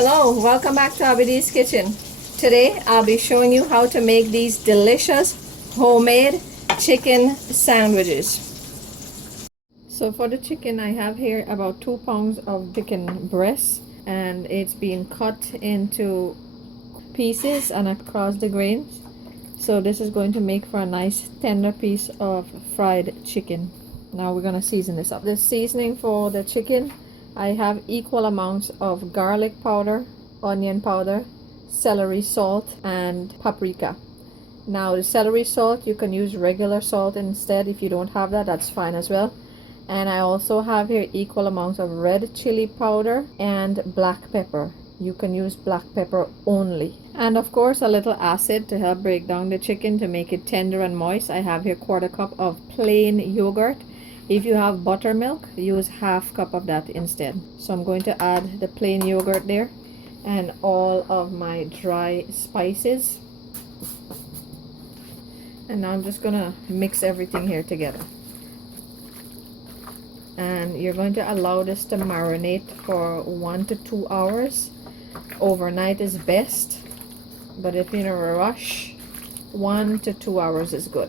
Hello, welcome back to Abidi's Kitchen. Today I'll be showing you how to make these delicious homemade chicken sandwiches. So for the chicken, I have here about 2 pounds of chicken breast, and it's been cut into pieces and across the grains. So this is going to make for a nice tender piece of fried chicken. Now we're going to season this up. The seasoning for the chicken, I have equal amounts of garlic powder, onion powder, celery salt, and paprika. Now the celery salt, you can use regular salt instead. If you don't have that, that's fine as well. And I also have here equal amounts of red chili powder and black pepper. You can use black pepper only. And of course a little acid to help break down the chicken to make it tender and moist. I have here 1/4 cup of plain yogurt. If you have buttermilk, use 1/2 cup of that instead. So I'm going to add the plain yogurt there and all of my dry spices. And now I'm just gonna mix everything here together. And you're going to allow this to marinate for 1 to 2 hours. Overnight is best, but if you're in a rush, 1 to 2 hours is good.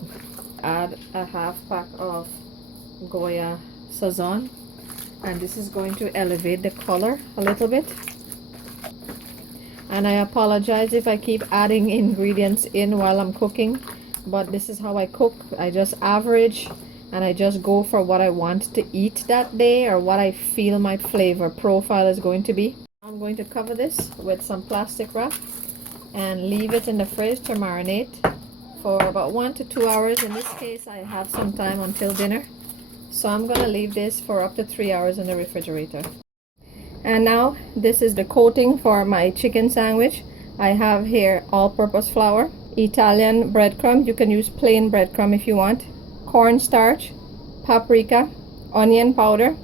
Add a 1/2 pack of goya sazon, and this is going to elevate the color a little bit. And I apologize if I keep adding ingredients in while I'm cooking, but this is how I cook. I just average and I just go for what I want to eat that day or what I feel my flavor profile is going to be. I'm going to cover this with some plastic wrap and leave it in the fridge to marinate for about 1 to 2 hours. In this case, I have some time until dinner, so I'm going to leave this for up to 3 hours in the refrigerator. And now this is the coating for my chicken sandwich. I have here all-purpose flour, Italian breadcrumb, you can use plain breadcrumb if you want, cornstarch, paprika, onion powder,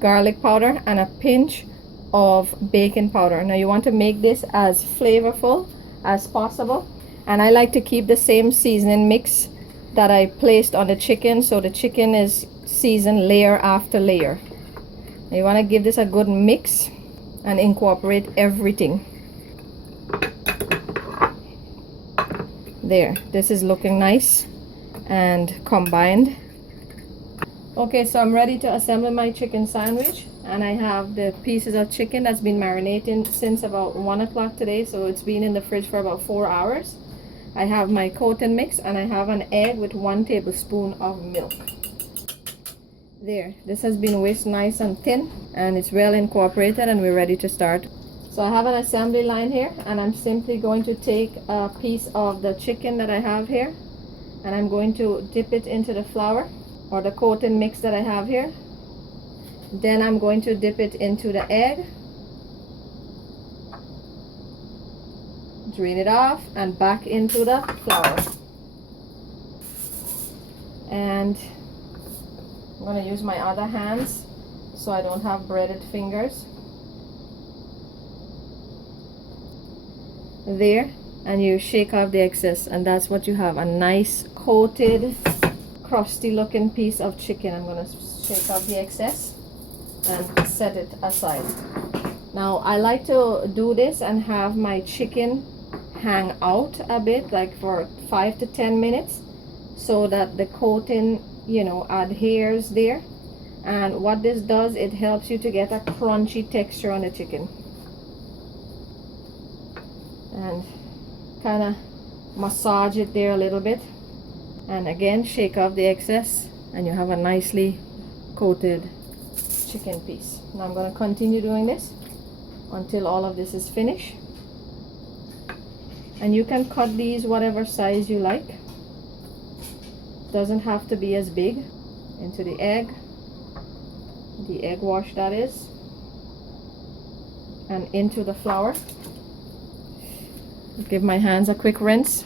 garlic powder, and a pinch of baking powder. Now you want to make this as flavorful as possible, and I like to keep the same seasoning mix that I placed on the chicken, so the chicken is seasoned layer after layer. Now you want to give this a good mix and incorporate everything. There, this is looking nice and combined. Okay, so I'm ready to assemble my chicken sandwich, and I have the pieces of chicken that's been marinating since about 1 o'clock today, so it's been in the fridge for about 4 hours. I have my coating mix, and I have an egg with 1 tablespoon of milk. There, this has been whisked nice and thin, and it's well incorporated, and we're ready to start. So I have an assembly line here, and I'm simply going to take a piece of the chicken that I have here, and I'm going to dip it into the flour or the coating mix that I have here. Then I'm going to dip it into the egg, drain it off, and back into the flour. And I'm going to use my other hands so I don't have breaded fingers. There, and you shake off the excess, and that's what you have, a nice coated crusty looking piece of chicken. I'm going to shake off the excess and set it aside. Now I like to do this and have my chicken hang out a bit, like for 5 to 10 minutes, so that the coating, you know, adheres there. And what this does, it helps you to get a crunchy texture on the chicken. And kind of massage it there a little bit, and again shake off the excess, and you have a nicely coated chicken piece. Now I'm going to continue doing this until all of this is finished, and you can cut these whatever size you like. Doesn't have to be as big. Into the egg wash, that is, and into the flour. Give my hands a quick rinse.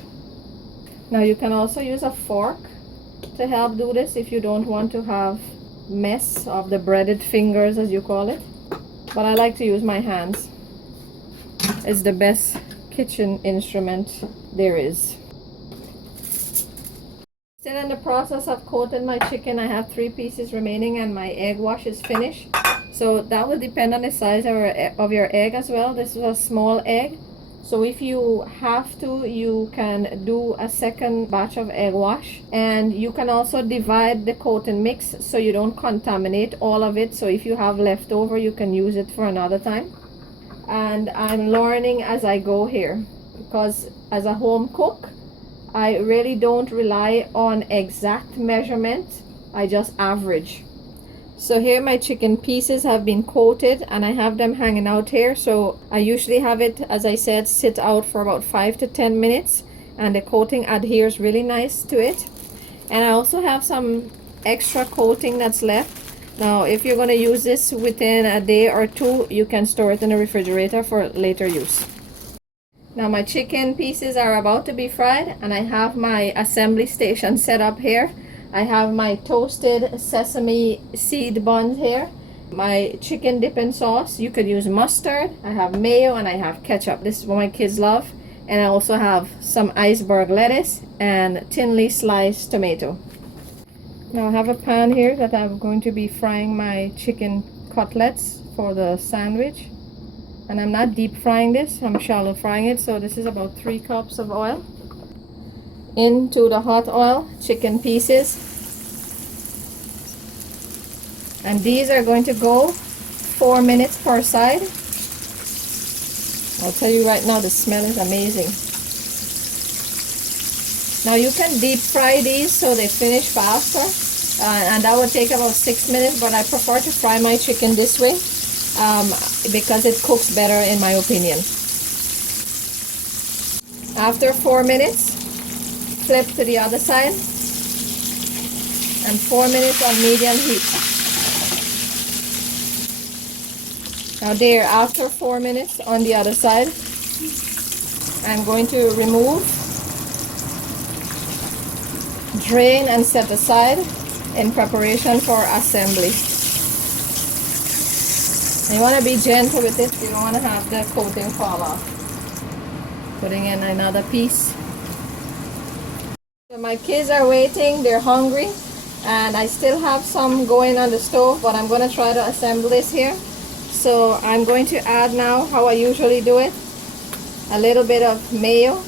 Now you can also use a fork to help do this if you don't want to have mess of the breaded fingers, as you call it, but I like to use my hands. It's the best kitchen instrument there is. Still in the process of coating my chicken. I have 3 pieces remaining and my egg wash is finished. So that will depend on the size of your egg as well. This is a small egg. So if you have to, you can do a second batch of egg wash, and you can also divide the coating mix so you don't contaminate all of it. So if you have leftover, you can use it for another time. And I'm learning as I go here, because as a home cook, I really don't rely on exact measurement. I just average. So here my chicken pieces have been coated and I have them hanging out here. So I usually have it, as I said, sit out for about 5 to 10 minutes, and the coating adheres really nice to it. And I also have some extra coating that's left. Now if you're going to use this within a day or two, you can store it in the refrigerator for later use. Now my chicken pieces are about to be fried, and I have my assembly station set up here. I have my toasted sesame seed buns here, my chicken dipping sauce. You could use mustard. I have mayo and I have ketchup. This is what my kids love. And I also have some iceberg lettuce and thinly sliced tomato. Now I have a pan here that I'm going to be frying my chicken cutlets for the sandwich. And I'm not deep frying this, I'm shallow frying it. So this is about 3 cups of oil. Into the hot oil, chicken pieces, and these are going to go 4 minutes per side. I'll tell you right now, the smell is amazing. Now you can deep fry these so they finish faster, and that would take about 6 minutes, but I prefer to fry my chicken this way because it cooks better in my opinion. After 4 minutes, flip to the other side, and 4 minutes on medium heat. Now there, after 4 minutes on the other side, I'm going to remove, drain and set aside in preparation for assembly. You want to be gentle with it, you don't want to have the coating fall off. Putting in another piece. So my kids are waiting, they're hungry, and I still have some going on the stove, but I'm going to try to assemble this here. So I'm going to add now, how I usually do it, a little bit of mayo.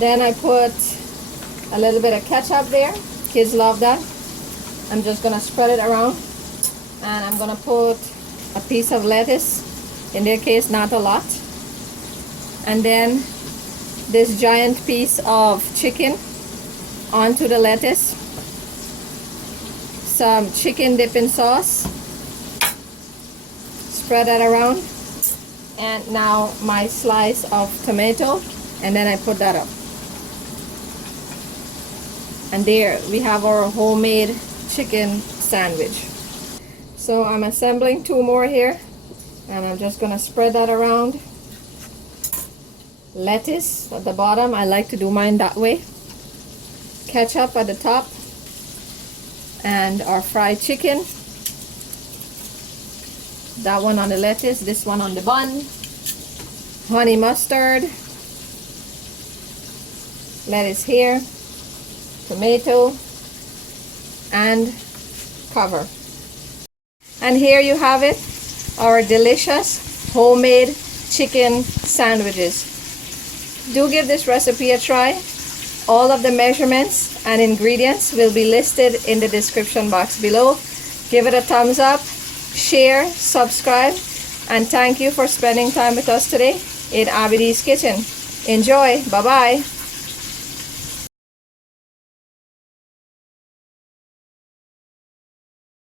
Then I put a little bit of ketchup there. Kids love that. I'm just going to spread it around, and I'm going to put a piece of lettuce, in their case not a lot, and then this giant piece of chicken onto the lettuce, some chicken dipping sauce, spread that around, and now my slice of tomato, and then I put that up. And there we have our homemade chicken sandwich. So I'm assembling 2 more here, and I'm just gonna spread that around. Lettuce at the bottom, I like to do mine that way. Ketchup at the top, and our fried chicken. That one on the lettuce, this one on the bun. Honey mustard. Lettuce here. Tomato. And cover. And here you have it, our delicious homemade chicken sandwiches. Do give this recipe a try. All of the measurements and ingredients will be listed in the description box below. Give it a thumbs up, share, subscribe, and thank you for spending time with us today in Abidi's Kitchen. Enjoy. Bye-bye.